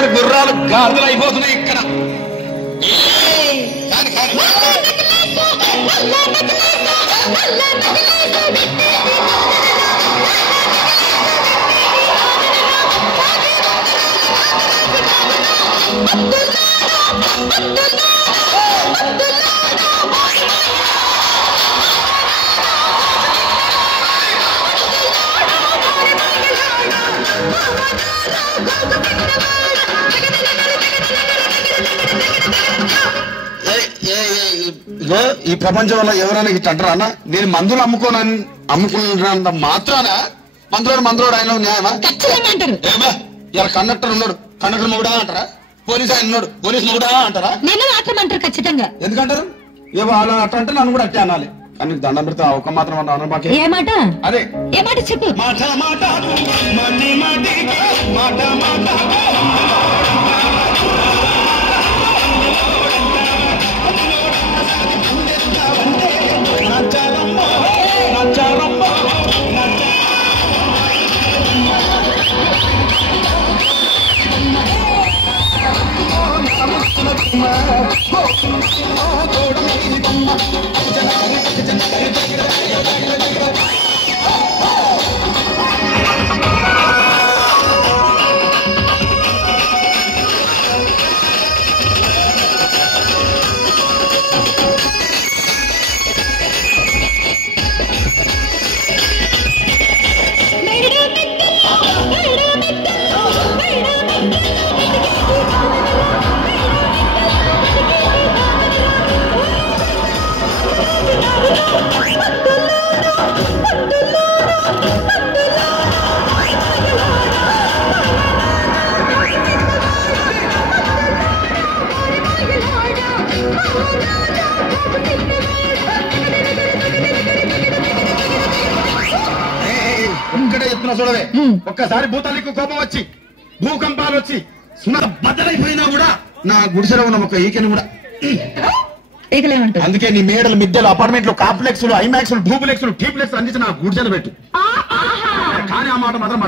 కానీ గుర్రాలు గాజులు అయిపోతున్నాయి ఇక్కడ. ఈ ప్రపంచంలో ఎవరైనా ఇట్లా అంటారా అన్న? నేను మందులు అమ్ముకున్నంత మాత్రాన మందులోడు ఆయన న్యాయమా? ఏమా ఇలా కండక్టర్ ఉన్నాడు, కండక్టర్ మొగుడా అంటారా? పోలీస్ ఆయన ఉన్నాడు, పోలీస్ మొగుడా అంటారా? అంటారు ఖచ్చితంగా. ఎందుకంటారు? ఏమో అలా అట్లా అంటే నన్ను కూడా అట్టే అనాలి. కానీ దండం పెడితే ఒక మాత్రం అన్న ఏ మాట? అదే ఏ మాట చెప్పు. ఒక్కడే చెప్తున్నా చూడవే, ఒక్కసారి భూతానికి కోపం వచ్చి భూకంపాలు వచ్చి సున్నా బద్దలైపోయినా కూడా నా గుడిసెలో ఉన్న ఒక ఈకెను కూడా అందుకే నీ మేడలు మిద్దెలు అపార్ట్మెంట్లు కాంప్లెక్స్లు ఐమాక్స్లు డూప్లెక్స్లు టీప్లెక్స్ అందించి నా గుడిసెలు పెట్టు. కానీ ఆ మాట మాత్రం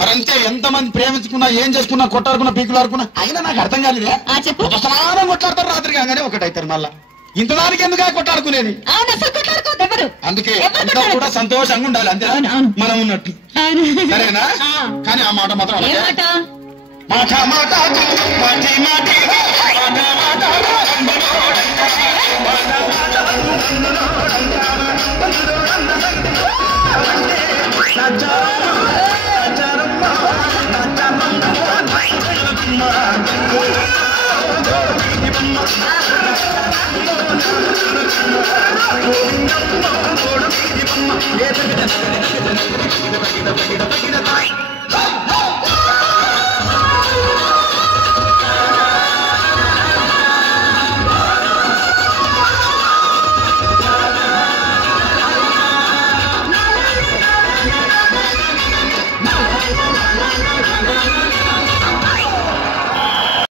మరంతే. ఎంతమంది ప్రేమించుకున్నా ఏం చేసుకున్నా కొట్టాడుకున్నా పీకులాడుకున్నా అయినా నాకు అర్థం కాలేదే. సమానం కొట్లాడతారు, రాత్రి కాగానే ఒకటైతారు. మళ్ళా ఇంతదానికి ఎందుకు కొట్టాడుకునేది? అందుకే కూడా సంతోషంగా ఉండాలి, అంతే మనం ఉన్నట్టు. సరేనా? కానీ ఆ మాట మాత్రం